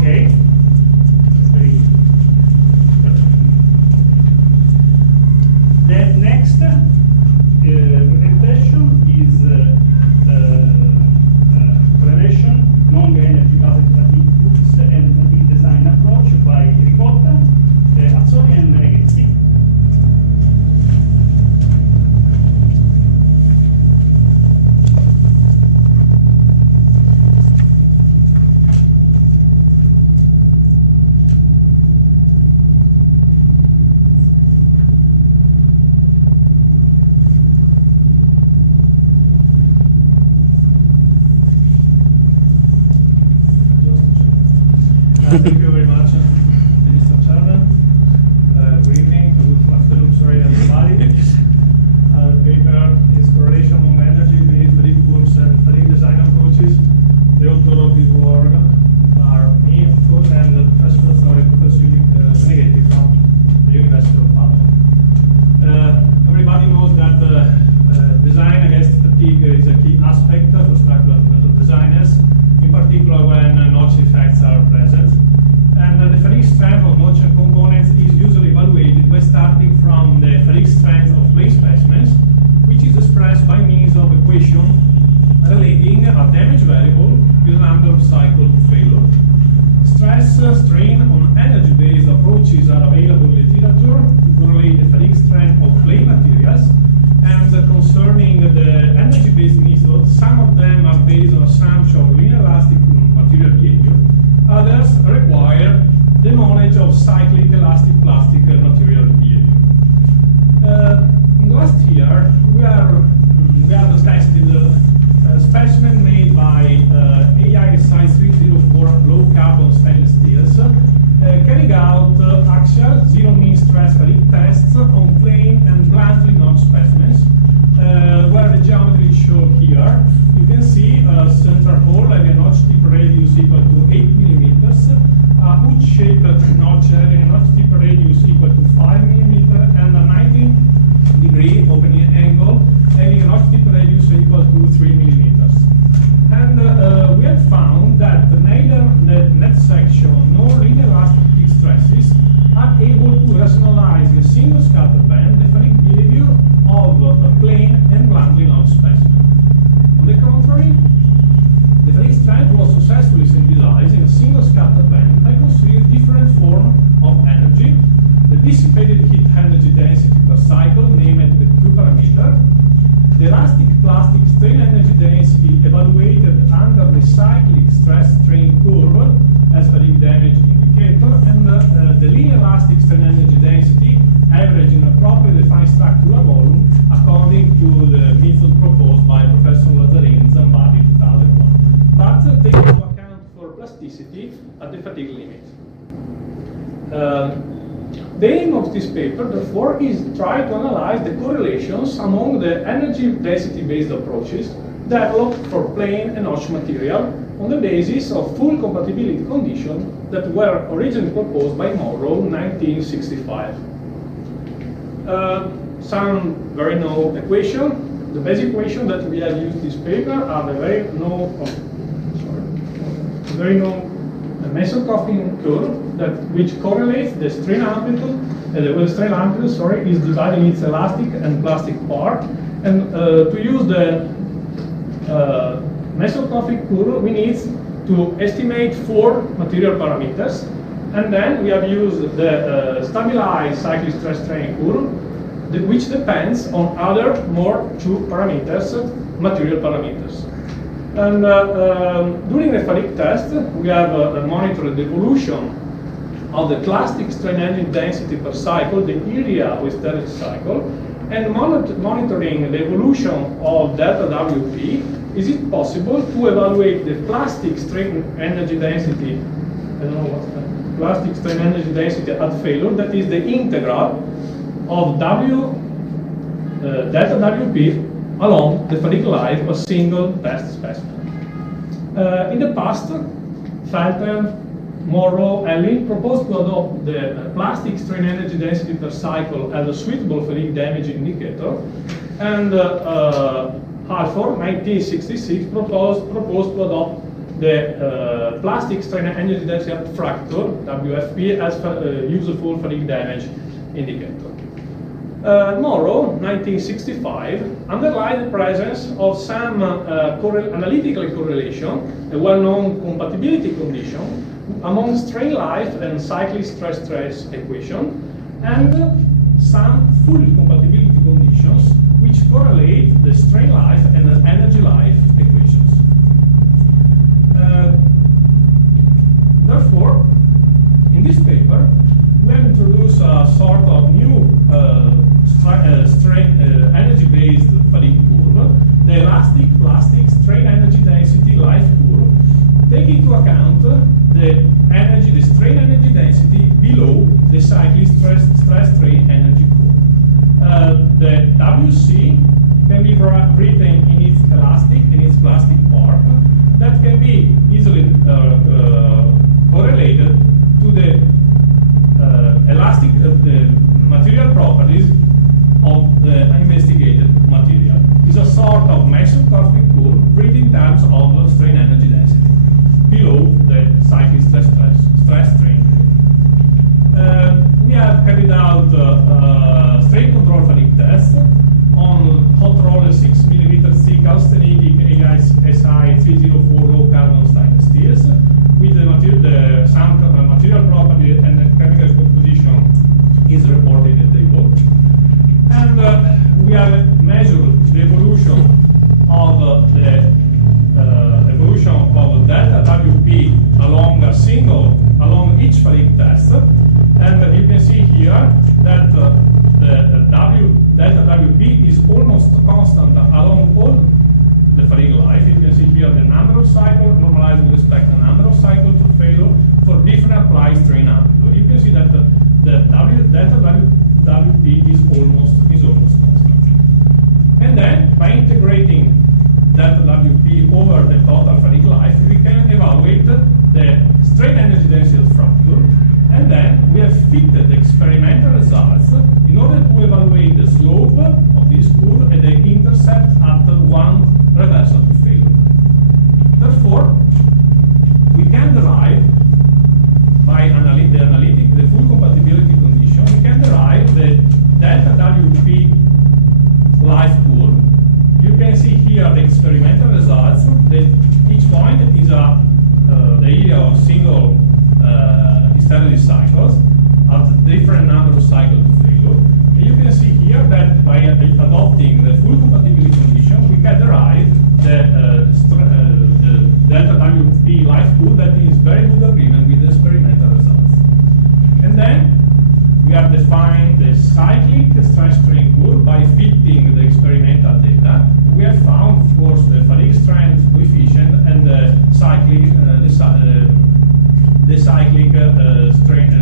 Okay. Very the next presentation is correlation, non-energy based fatigue books and fatigue design approach by Ricotta, Azzoni and Meneghetti. Thank you very much, Mr. Chairman. Good evening, good afternoon, sorry, everybody. The paper is Correlation among Energy-Based Fatigue Curves and Fatigue Design Approaches. The author of this work are me, of course, and Professor Meneghetti from the University of Padua. Everybody knows that design against fatigue is a key aspect for structural designers, in particular when notch effects are present. And the fatigue strength of notch components is usually evaluated by starting from the fatigue strength of plane specimens, which is expressed by means of equation relating a damage variable with the number of cycles to failure. Stress, strain on energy-based approaches are available in literature to correlate the fatigue strength of plane materials. And concerning the energy-based methods, some of them are based on assumption of linear elastic material behavior. Others require the knowledge of cyclic elastic plastic material behavior. Last year, we have tested a specimen made by AISI 304 low carbon stainless steels, carrying out axial zero mean stress fatigue tests on plain and bluntly notched specimens, where the geometry is shown here. You can see a central hole having a notch tip radius equal to 8 millimeters, a hood-shaped notch having a notch tip radius equal to 5 millimeters, and a 90-degree opening angle having a notch tip radius equal to 3 millimeters. And we have found that neither the net section nor linear elastic peak stresses are able to rationalize in a single scatter band the fatigue behavior of a plane and bluntly notched specimen. On the contrary, the fatigue strength was successfully synthesized in a single scatter band by considering different form of energy, the dissipated heat energy density per cycle, named the Q parameter, the elastic plastic strain energy density evaluated under the cyclic stress strain curve as fatigue damage indicator, and the linear elastic strain energy density average in a properly defined structural volume according to the method proposed by Professor Lazzarini and Zambati in 2001, but take into account for plasticity at the fatigue limit. The aim of this paper, therefore, is to try to analyze the correlations among the energy density-based approaches developed for plane and notch material on the basis of full compatibility conditions that were originally proposed by Morrow in 1965. Some very known equation. The basic equation that we have used in this paper are the very known Mason-Coffin curve which correlates the strain amplitude. The strain amplitude, is divided in its elastic and plastic part. And to use the Mason-Coffin curve, we need to estimate 4 material parameters, and then we have used the stabilized cyclic stress strain curve, which depends on other more 2 parameters, material parameters. And during the fatigue test, we have monitored the evolution of the plastic strain energy density per cycle, the area with that cycle, and monitoring the evolution of delta WP. Is it possible to evaluate the plastic strain energy density? I don't know what's that. Plastic strain energy density at failure, that is the integral of delta WP along the fatigue life of a single test specimen. In the past, Felten, Morrow, and Lin proposed to adopt the plastic strain energy density per cycle as a suitable fatigue damage indicator, and Halford, 1966, proposed to adopt the plastic strain energy density factor, WFP, as useful Fatigue damage indicator. Morrow, 1965, underlined the presence of some analytical correlation, a well-known compatibility condition, among strain life and cyclic stress equation, and some full compatibility conditions which correlate the strain life and the energy life equations. Therefore, in this paper, we have introduced a sort of new energy-based fatigue curve, the elastic plastic strain energy density life curve, taking into account the strain energy density below the cyclic stress-strain energy curve. The WC can be written in its elastic and its plastic part that can be easily correlated to the elastic material properties of the investigated material. It's a sort of Mason-Corfick curve written in terms of strain energy density below the cyclic stress-strain curve. We have carried out strain control fatigue tests on hot roller 6 mm thick austenitic AISI-304 low carbon stainless steels with some material property and the chemical composition is reported in the table. And we have measured the evolution of delta WP along each fatigue test. And you can see here that the delta WP is almost constant along all the fatigue life. You can see here the number of cycles normalized with respect to the number of cycles to failure for different applied strain amplitude. You can see that the delta WP is almost constant. And then by integrating delta WP over the total fatigue life, we can evaluate the strain energy density fracture. And then we have fitted the experimental results in order to evaluate the slope of this curve and the intercept at one reversal to failure. Therefore, we can derive by the full compatibility condition, we can derive the delta WP life curve. You can see here the experimental results. Each point is the area of single histology cycles at different number of cycles to failure. And you can see here that by adopting the full compatibility condition, we can derive the delta WP life curve that is very good agreement with the experimental results. And then we have defined the cyclic stress-strain curve by fitting the experimental data. We have found, of course, the fatigue strength coefficient and the cyclic strain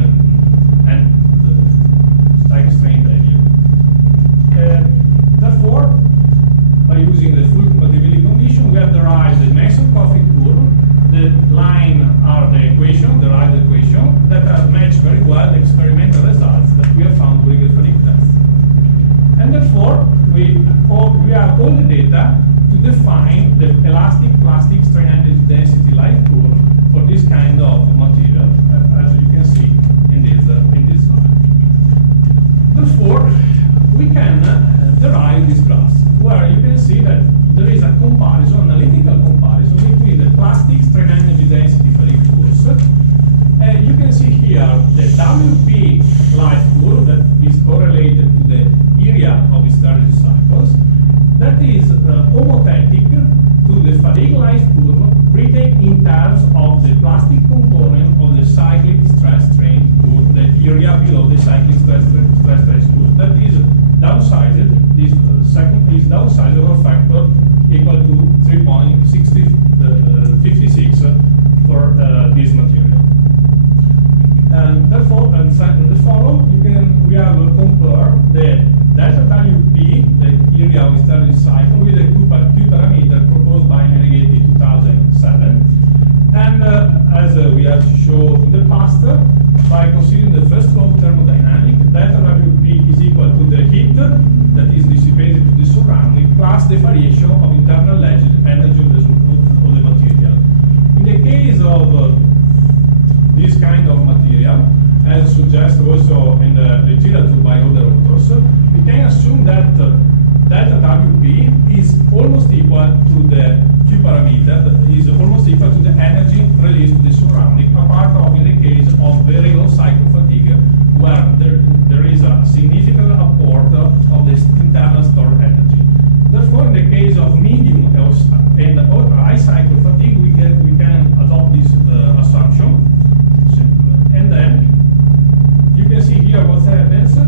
and the cyclic strain value. Therefore, by using the full compatibility condition, we have derived the Mason-Corfick curve. The line are the equation, derived equation, that match very well the experimental results that we have found during the fatigue test. And therefore, we have all the data to define the elastic plastic strain energy density life curve for this kind of material, as you can see in this slide. Therefore, we can derive this graph, where you can see that there is a comparison, analytical comparison between the plastic strain energy density fatigue curves. You can see here the WP life curve that is correlated to the area of histology cycles. That is homothetic to the fatigue life curve written in terms of the plastic component of the cyclic stress-strain curve, the area below the cyclic stress-strain curve. That is downsized. This second is downsized over a factor equal to 3.56 for this material. And therefore, in the follow, we have compare the delta WP, the area of histology cycle, with the Q parameter proposed by Meneghetti 2007. And as we have shown in the past, by considering the first law of thermodynamics, delta WP is equal to the heat that is dissipated to the surrounding plus the variation of internal energy of the material. In the the case of this kind of material, as suggested also in the literature by other authors, we can assume that delta WP is almost equal to the Q parameter, that is almost equal to the energy released to the surrounding, apart from in the case of very low cycle fatigue, where there is a significant apport of the internal stored energy. Therefore, in the case of medium and high cycle fatigue, we can adopt this assumption, and then you can see here what happens.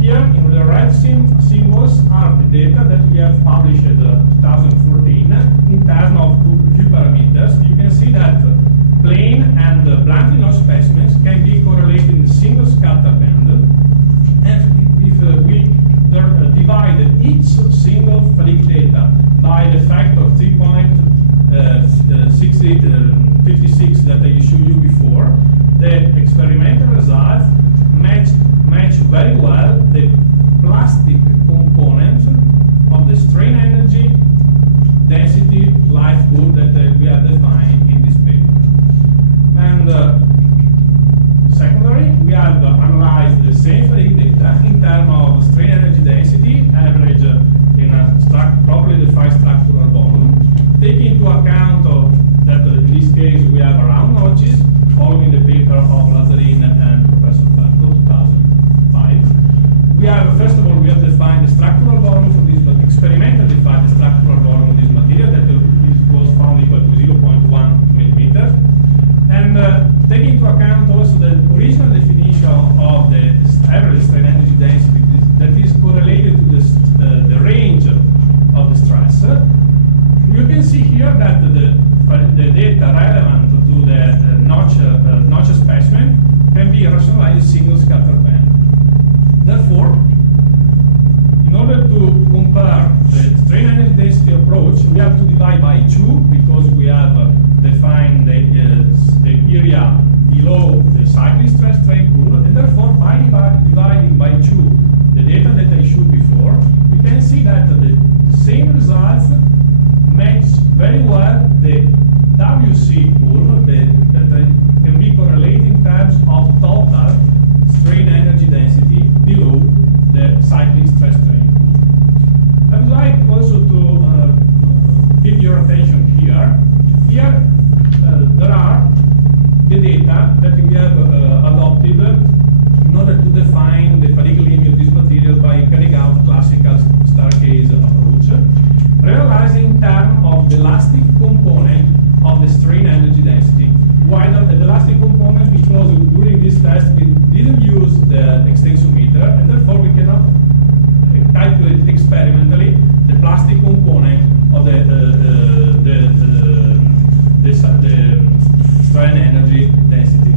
Here in the red symbols are the data that we have published in 2014 in terms of Q parameters. You can see that plain and bluntly known specimens can be correlated in a single scatter band. And if we divide each single fatigue data by the factor 3.56 that I showed you before, the experimental results match very well the plastic component of the strain energy density life curve that we have defined in this paper. And secondary, we have analyzed the same fatigue data in terms of strain energy density, average in a properly defined structural volume, taking into account that in this case we have round notches, following the paper of Lazzarin and Professor Platto, 2005. We have, first of all, we have defined the structural volume for this, but experimentally defined the structural volume of this material that was found equal to 0.1 millimeters. And taking into account also the original definition of the average strain energy density that is correlated to the range of the stress, you can see here that the data relevant to the notch specimen can be rationalized in single scatter band. Therefore, in order to compare the strain energy density approach, we have to divide by 2 because we have defined the area below the cyclic stress strain curve, and therefore by dividing by 2 the data that I showed before, we can see that the same results match very well the WC curve that can be correlated in terms of total strain energy density below the cyclic stress strain curve. I would like also to give your attention here. Here there are the data that we have adopted in order to define the fatigue limit of this material by carrying out classical staircase approach, realizing in terms of the elastic component of the strain energy density. Why the elastic component? Because during this test we didn't use the extensometer, and therefore we cannot calculate experimentally the plastic component of the strain energy density.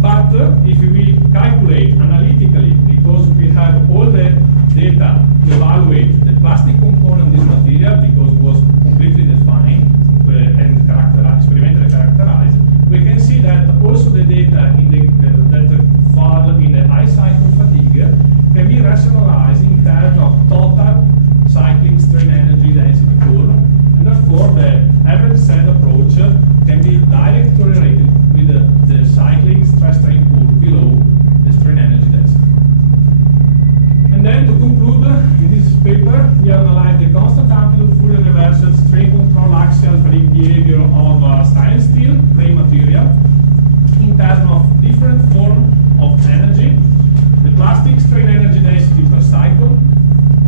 But if we calculate analytically, because we have all the data to evaluate the plastic component of this material, because it was completely defined and experimentally characterized, we can see that also the data that fall in the high cycle fatigue can be rationalized in terms of total cyclic strain energy density curve, and therefore the average set approach can be directly correlated with the cyclic stress strain curve below the strain energy density. And then to conclude, in this paper, we analyzed the constant amplitude Fourier reversal strain control axial fatigue behavior of stainless steel plain material in terms of different form of energy, the plastic strain energy density per cycle,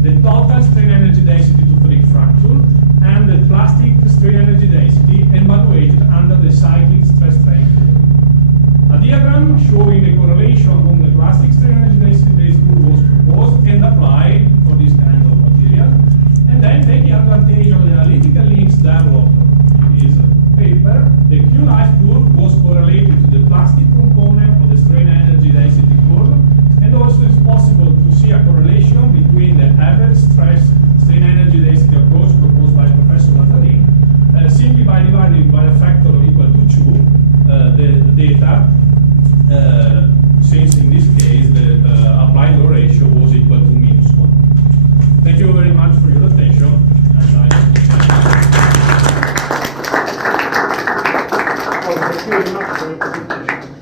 the total strain energy density to fatigue fracture, and the plastic strain energy density evaluated under the cyclic stress strain curve. A diagram showing the correlation among the plastic strain energy density curve was proposed and applied for this kind of material, and then taking advantage of the analytical links developed in this paper, the Q-life curve was correlated to the plastic component of the strain energy density curve, and also it's possible to see a correlation between the average stress strain energy density approach proposed by Professor Lazzarin, simply by dividing by a factor of equal to 2 the data, since in this case the applied law ratio was equal to -1. Thank you very much for your attention. And you very much for your presentation.